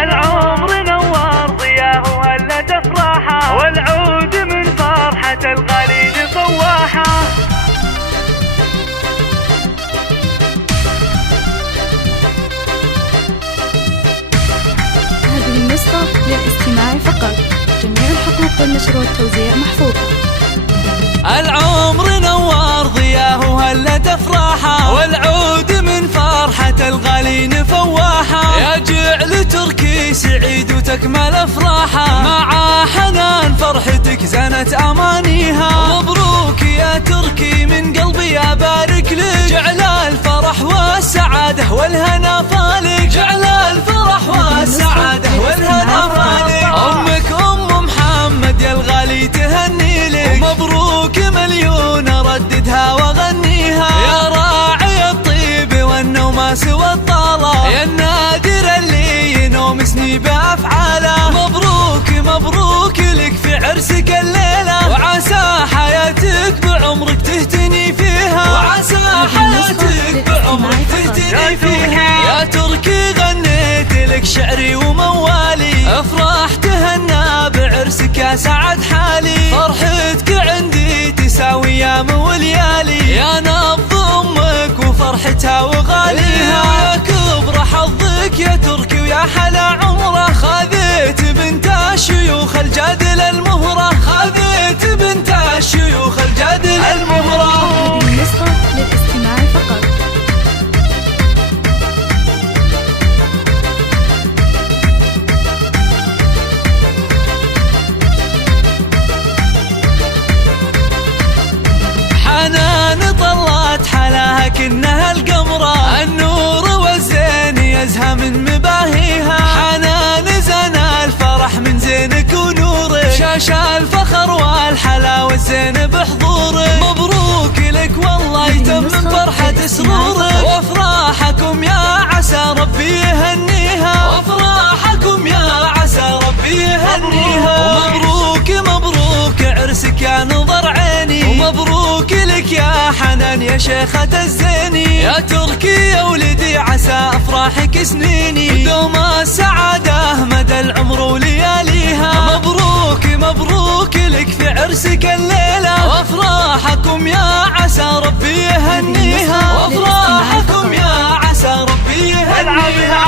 العمر نوار ضياه وهلت افراحه، والعود من فرحة الغالين فواحه. هذه النسخة للاستماع فقط، جميع الحقوق والنشر والتوزيع محفوظة. العمر نوار ضياه وهلت افراحه، والعود من فرحة الغالين فواحه. يا جعل تركي سعيد وتكمل افراحه، مع حنان فرحتك زنت امانيها. مبروك يا تركي من قلبي ابارك لك، جعل الفرح والسعاده والهنا فالك، جعل الفرح والسعاده والهنا فالك. امك ام محمد يا الغالي تهني لك، ومبروك مليون رددها واغنيها. يا راعي الطيب والنوماس والطالة، يا النادر اللي ينومسني بافعاله. مبروك مبروك لك في عرسك الليله، وعسى حياتك بعمرك تهتني فيها، وعسى حياتك بعمرك تهتني فيها. يا تركي غنيت لك شعري وموالي، افراح تهنى بعرسك يا سعد حالي. فرحتك عندي تساوي ايام وليالي، يا نبض امك وفرحتها وغاليها. يا كبر حظك يا تركي ويا حلا عمره، خذيت بنت الشيوخ الجادل المهره، خذيت بنت الشيوخ الجادل المهره. هذه النسخة للاستماع فقط. حنان طلت حلاها كأنها القمرة، النور والزين يزهى من مباهيها. حنان زنا الفرح من زينك ونورك، شاش الفخر والحلا والزين بحضورك. مبروك لك والله يتمم فرحة سرورك، وافراحكم يا عسى ربي يهنيها، وافراحكم يا عسى ربي يهنيها. ومبروك مبروك عرسك يا نظر عيني، ومبروك لك يا حنان يا شيخة الزيني. يا تركي يا ولدي عسى افراحك سنيني، ودوم السعادة مدى العمر ولياليها. مبروك مبروك لك في عرسك الليلة، وافراحكم يا عسى ربي يهنيها، وافراحكم يا عسى ربي يهنيها.